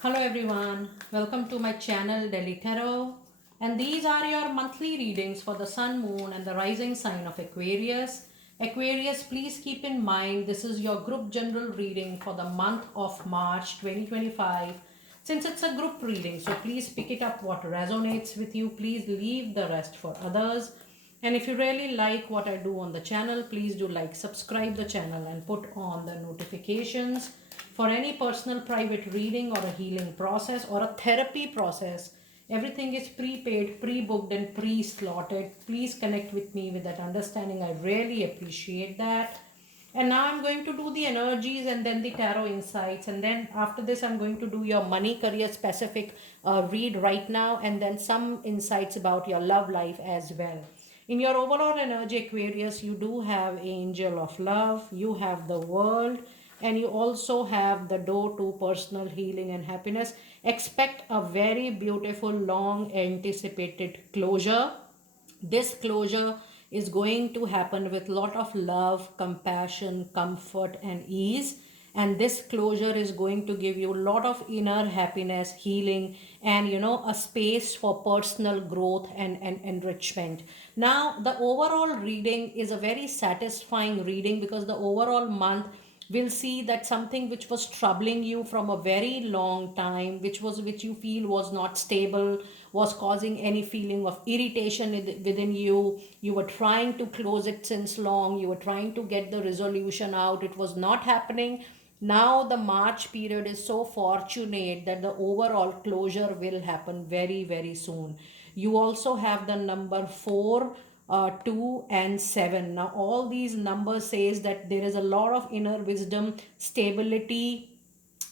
Hello everyone, welcome to my channel Delhi Tarot, and these are your monthly readings for the Sun, Moon and the rising sign of Aquarius. Aquarius, please keep in mind this is your group general reading for the month of March 2025. Since it's a group reading, so please pick it up what resonates with you. Please leave the rest for others. And if you really like what I do on the channel, please do like, subscribe the channel and put on the notifications. For any personal private reading or a healing process or a therapy process, everything is prepaid, pre-booked and pre-slotted. Please connect with me with that understanding. I really appreciate that. And now I'm going to do the energies and then the tarot insights. And then after this, I'm going to do your money career specific read right now. And then some insights about your love life as well. In your overall energy, Aquarius, you do have angel of love. You have the world. And you also have the door to personal healing and happiness. Expect a very beautiful, long anticipated closure. This closure is going to happen with lot of love, compassion, comfort and ease, and this closure is going to give you a lot of inner happiness, healing, and a space for personal growth and enrichment. Now the overall reading is a very satisfying reading because the overall month will see that something which was troubling you from a very long time, which you feel was not stable, was causing any feeling of irritation within you. You were trying to close it since long, you were trying to get the resolution out, it was not happening. Now the March period is so fortunate that the overall closure will happen very very soon. You also have the number 4, 2 and 7. Now all these numbers says that there is a lot of inner wisdom, stability.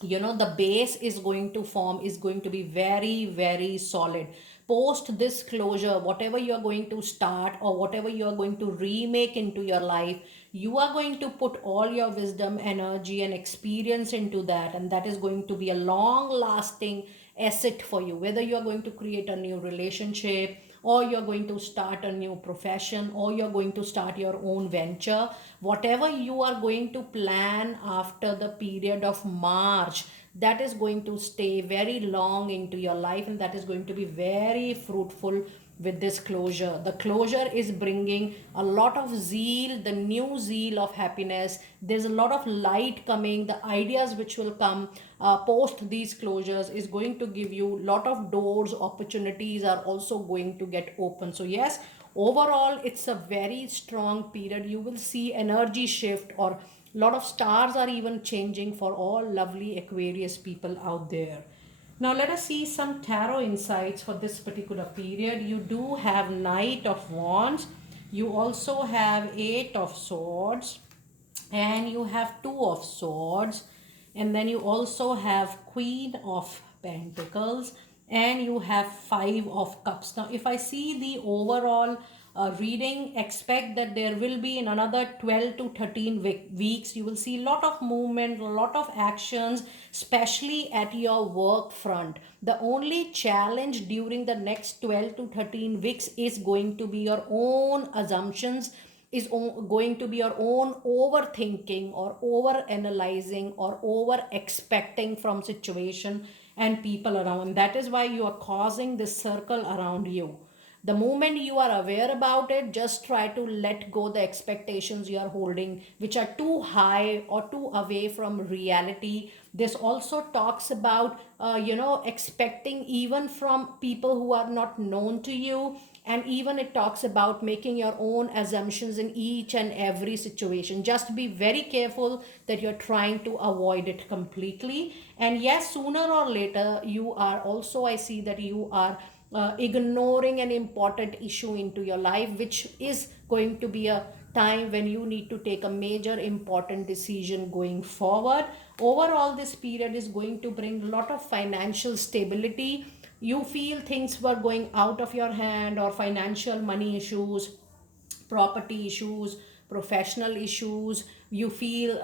The base is going to form, is going to be very very solid. Post this closure, whatever you are going to start or whatever you are going to remake into your life, you are going to put all your wisdom, energy and experience into that, and that is going to be a long lasting asset for you, whether you are going to create a new relationship or you're going to start a new profession or you're going to start your own venture. Whatever you are going to plan after the period of March, that is going to stay very long into your life, and that is going to be very fruitful. With this closure, the closure is bringing a lot of zeal, the new zeal of happiness. There's a lot of light coming. The ideas which will come post these closures is going to give you lot of doors, opportunities are also going to get open. So yes, overall it's a very strong period. You will see energy shift, or lot of stars are even changing for all lovely Aquarius people out there. Now let us see some tarot insights for this particular period. You do have Knight of Wands. You also have Eight of Swords. And you have Two of Swords. And then you also have Queen of Pentacles. And you have Five of Cups. Now if I see the overall reading, expect that there will be in another 12 to 13 weeks you will see a lot of movement, a lot of actions, especially at your work front. The only challenge during the next 12 to 13 weeks is going to be your own assumptions, is going to be your own overthinking or over analyzing or over expecting from situation and people around. That is why you are causing this circle around you. The moment you are aware about it, just try to let go the expectations you are holding which are too high or too away from reality. This also talks about expecting even from people who are not known to you, and even it talks about making your own assumptions in each and every situation. Just be very careful that you're trying to avoid it completely. And yes, sooner or later you are also, I see that you are ignoring an important issue into your life, which is going to be a time when you need to take a major important decision going forward. Overall, this period is going to bring a lot of financial stability. You feel things were going out of your hand, or financial money issues, property issues, professional issues, you feel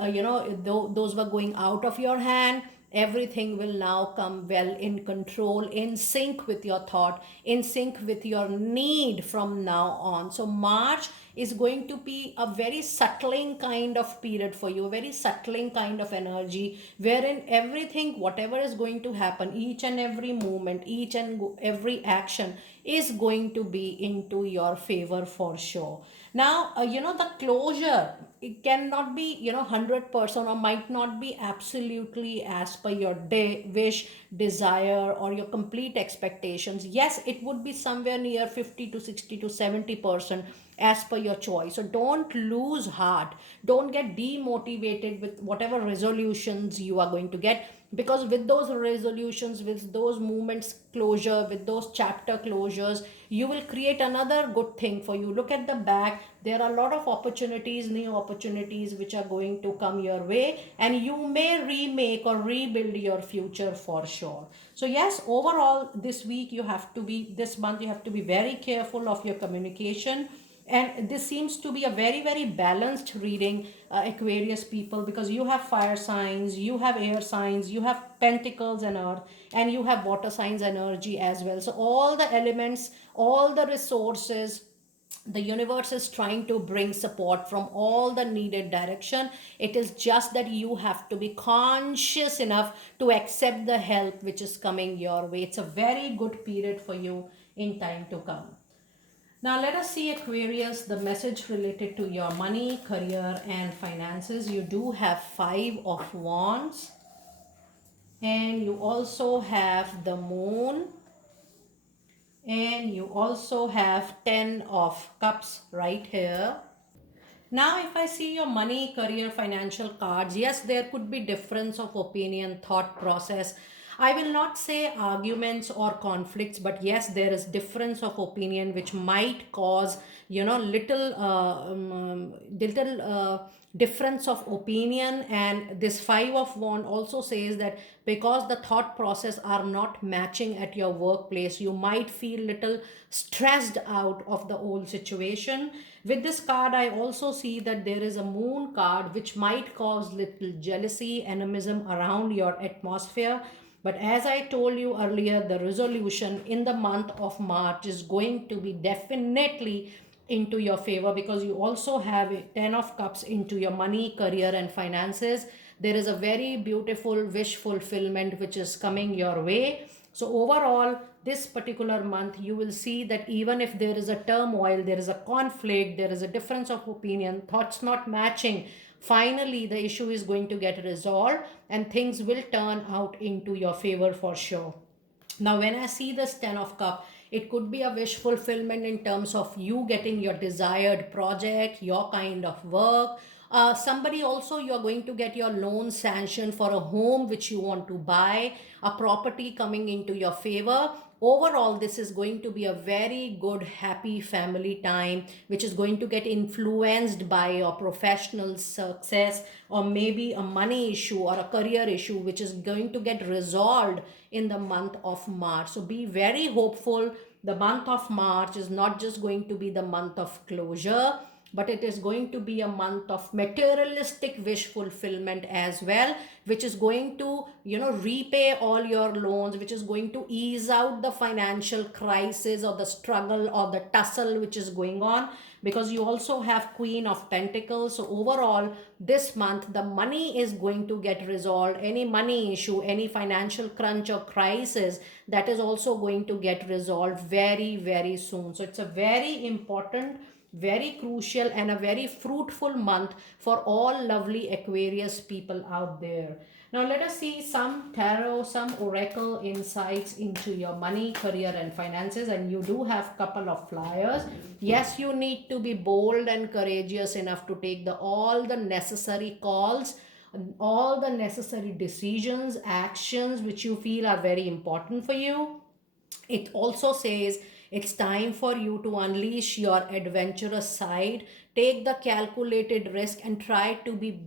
those were going out of your hand, everything will now come well in control, in sync with your thought, in sync with your need from now on. So March is going to be a very settling kind of period for you, a very settling kind of energy, wherein everything, whatever is going to happen, each and every movement, each and every action is going to be into your favor for sure. Now, the closure, it cannot be, 100% or might not be absolutely as per your day, wish, desire, or your complete expectations. Yes, it would be somewhere near 50 to 60 to 70% as per your choice. So don't lose heart. Don't get demotivated with whatever resolutions you are going to get, because with those resolutions, with those movements closure, with those chapter closures, you will create another good thing for you. Look at the back, there are a lot of opportunities, new opportunities which are going to come your way, and you may remake or rebuild your future for sure. So yes, overall this week you have to be, this month you have to be very careful of your communication. And this seems to be a very very balanced reading, Aquarius people, because you have fire signs, you have air signs, you have pentacles and earth, and you have water signs energy as well. So all the elements, all the resources, the universe is trying to bring support from all the needed direction. It is just that you have to be conscious enough to accept the help which is coming your way. It's a very good period for you in time to come. Now let us see, Aquarius, the message related to your money, career and finances. You do have 5 of Wands, and you also have the Moon, and you also have 10 of Cups right here. Now, if I see your money, career, financial cards, yes, there could be difference of opinion, thought process. I will not say arguments or conflicts, but yes, there is difference of opinion which might cause, little difference of opinion. And this 5 of Wand also says that because the thought process are not matching at your workplace, you might feel little stressed out of the whole situation. With this card, I also see that there is a Moon card which might cause little jealousy, animism around your atmosphere. But as I told you earlier, the resolution in the month of March is going to be definitely into your favor, because you also have a 10 of Cups into your money, career and finances. There is a very beautiful wish fulfillment which is coming your way. So overall, this particular month, you will see that even if there is a turmoil, there is a conflict, there is a difference of opinion, thoughts not matching, finally the issue is going to get resolved and things will turn out into your favor for sure. Now, when I see this 10 of Cup, it could be a wish fulfillment in terms of you getting your desired project, your kind of work. Somebody also, you are going to get your loan sanction for a home which you want to buy, a property coming into your favor. Overall, this is going to be a very good, happy family time, which is going to get influenced by your professional success, or maybe a money issue or a career issue, which is going to get resolved in the month of March. So be very hopeful. The month of March is not just going to be the month of closure, but it is going to be a month of materialistic wish fulfillment as well, which is going to, repay all your loans, which is going to ease out the financial crisis or the struggle or the tussle which is going on, because you also have Queen of Pentacles. So overall, this month the money is going to get resolved. Any money issue, any financial crunch or crisis, that is also going to get resolved very very soon. So it's a very important, very crucial and a very fruitful month for all lovely Aquarius people out there. Now let us see some tarot, some oracle insights into your money, career and finances. And you do have couple of flyers. Yes, you need to be bold and courageous enough to take all the necessary calls, all the necessary decisions, actions which you feel are very important for you. It also says it's time for you to unleash your adventurous side, take the calculated risk and try to be,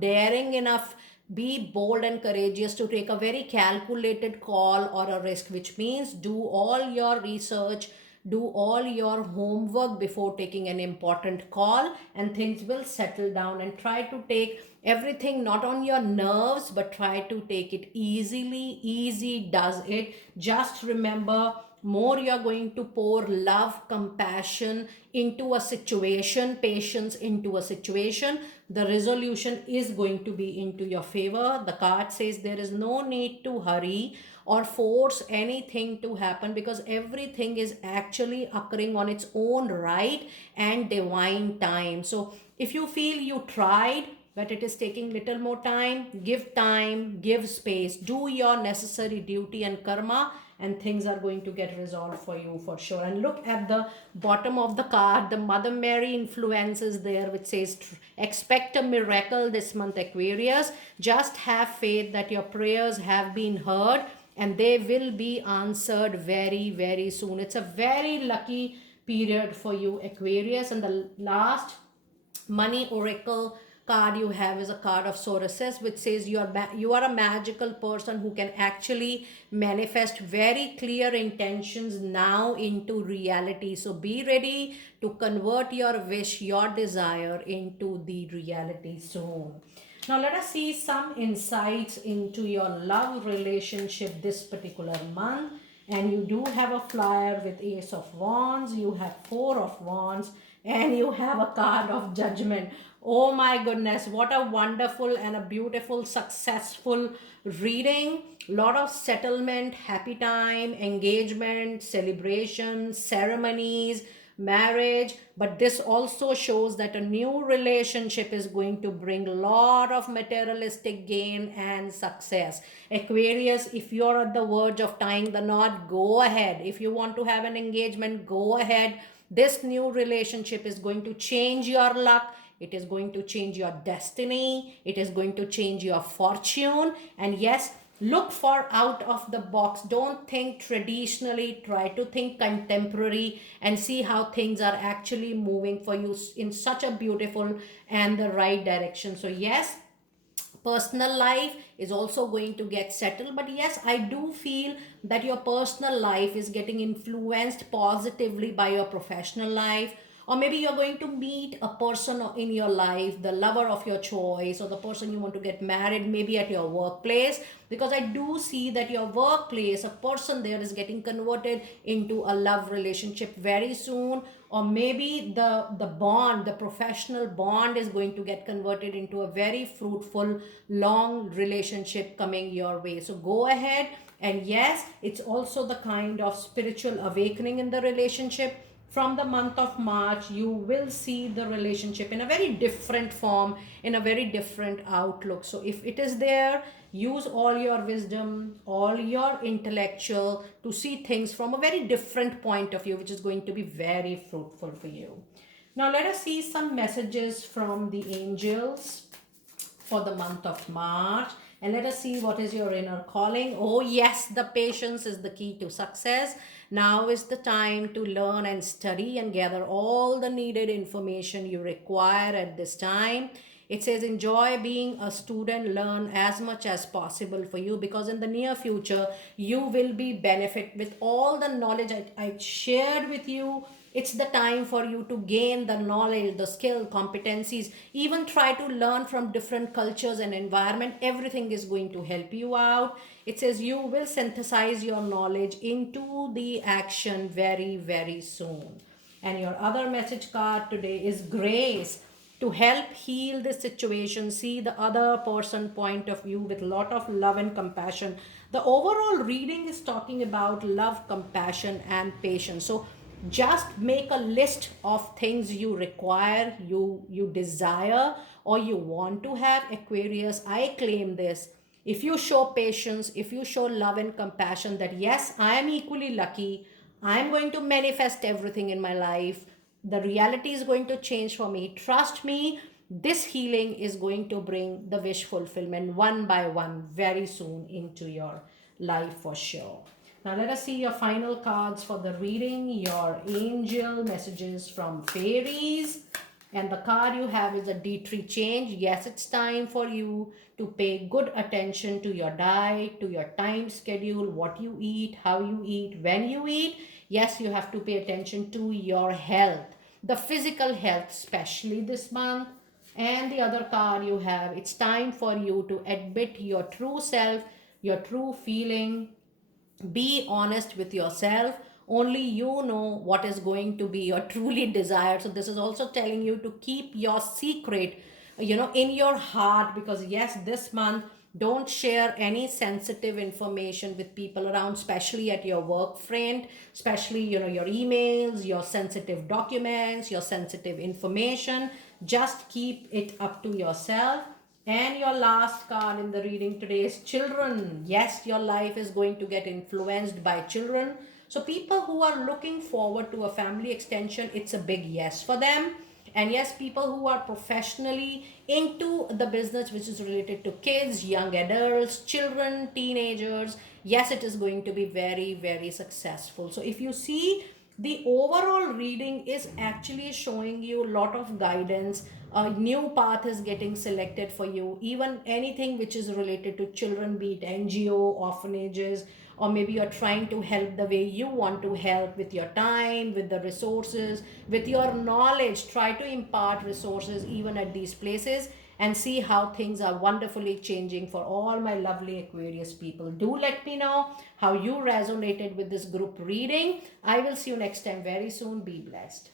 daring enough, be bold and courageous to take a very calculated call or a risk, which means do all your research, do all your homework before taking an important call, and things will settle down. And try to take everything not on your nerves, but try to take it easily. Easy does it. Just remember, more you're going to pour love, compassion into a situation, patience into a situation, the resolution is going to be into your favor. The card says there is no need to hurry or force anything to happen, because everything is actually occurring on its own right and divine time. So if you feel you tried but it is taking little more time, give space, do your necessary duty and karma, and things are going to get resolved for you for sure. And look at the bottom of the card, the Mother Mary influence is there, which says expect a miracle this month, Aquarius. Just have faith that your prayers have been heard and they will be answered very, very soon. It's a very lucky period for you, Aquarius. And the last money oracle card you have is a card of Sorosis, which says you are a magical person who can actually manifest very clear intentions now into reality. So be ready to convert your wish, your desire into the reality soon. Now let us see some insights into your love relationship this particular month. And you do have a flyer with Ace of Wands, you have Four of Wands, and you have a card of Judgment. Oh my goodness, what a wonderful and a beautiful, successful reading. Lot of settlement, happy time, engagement, celebration, ceremonies, marriage. But this also shows that a new relationship is going to bring a lot of materialistic gain and success. Aquarius, if you're at the verge of tying the knot, go ahead. If you want to have an engagement, go ahead. This new relationship is going to change your luck. It is going to change your destiny. It is going to change your fortune. And yes, look for out of the box. Don't think traditionally. Try to think contemporary and see how things are actually moving for you in such a beautiful and the right direction. So yes, personal life is also going to get settled, but yes, I do feel that your personal life is getting influenced positively by your professional life. Or maybe you're going to meet a person in your life, the lover of your choice, or the person you want to get married, maybe at your workplace, because I do see that your workplace, a person there is getting converted into a love relationship very soon. Or maybe the professional bond is going to get converted into a very fruitful long relationship coming your way. So go ahead. And yes, it's also the kind of spiritual awakening in the relationship. From the month of March, you will see the relationship in a very different form, in a very different outlook. So if it is there, use all your wisdom, all your intellectual to see things from a very different point of view, which is going to be very fruitful for you. Now let us see some messages from the angels for the month of March. And let us see what is your inner calling. Oh yes, the patience is the key to success. Now is the time to learn and study and gather all the needed information you require at this time. It says enjoy being a student, learn as much as possible for you, because in the near future you will be benefit with all the knowledge I shared with you. It's the time for you to gain the knowledge, the skill, competencies, even try to learn from different cultures and environment. Everything is going to help you out. It says you will synthesize your knowledge into the action very, very soon. And your other message card today is grace, to help heal this situation. See the other person point of view with a lot of love and compassion. The overall reading is talking about love, compassion, and patience. So just make a list of things you require, you desire, or you want to have, Aquarius. I claim this. If you show patience, if you show love and compassion, that yes, I am equally lucky, I am going to manifest everything in my life, the reality is going to change for me, trust me, this healing is going to bring the wish fulfillment one by one very soon into your life for sure. Now let us see your final cards for the reading, your angel messages from fairies. And the card you have is a D3 change. Yes, it's time for you to pay good attention to your diet, to your time schedule, what you eat, how you eat, when you eat. Yes, you have to pay attention to your health, the physical health, especially this month. And the other card you have, it's time for you to admit your true self, your true feeling. Be honest with yourself. Only you know what is going to be your truly desired. So this is also telling you to keep your secret, in your heart, because yes, this month, don't share any sensitive information with people around, especially at your work friend, especially your emails, your sensitive documents, your sensitive information. Just keep it up to yourself. And your last card in the reading today is children. Yes, your life is going to get influenced by children. So, people who are looking forward to a family extension, it's a big yes for them. And yes, people who are professionally into the business which is related to kids, young adults, children, teenagers, yes, it is going to be very, very successful. So, if you see, the overall reading is actually showing you a lot of guidance. A new path is getting selected for you. Even anything which is related to children, be it NGO, orphanages, or maybe you're trying to help the way you want to help with your time, with the resources, with your knowledge. Try to impart resources even at these places, and see how things are wonderfully changing for all my lovely Aquarius people. Do let me know how you resonated with this group reading. I will see you next time very soon. Be blessed.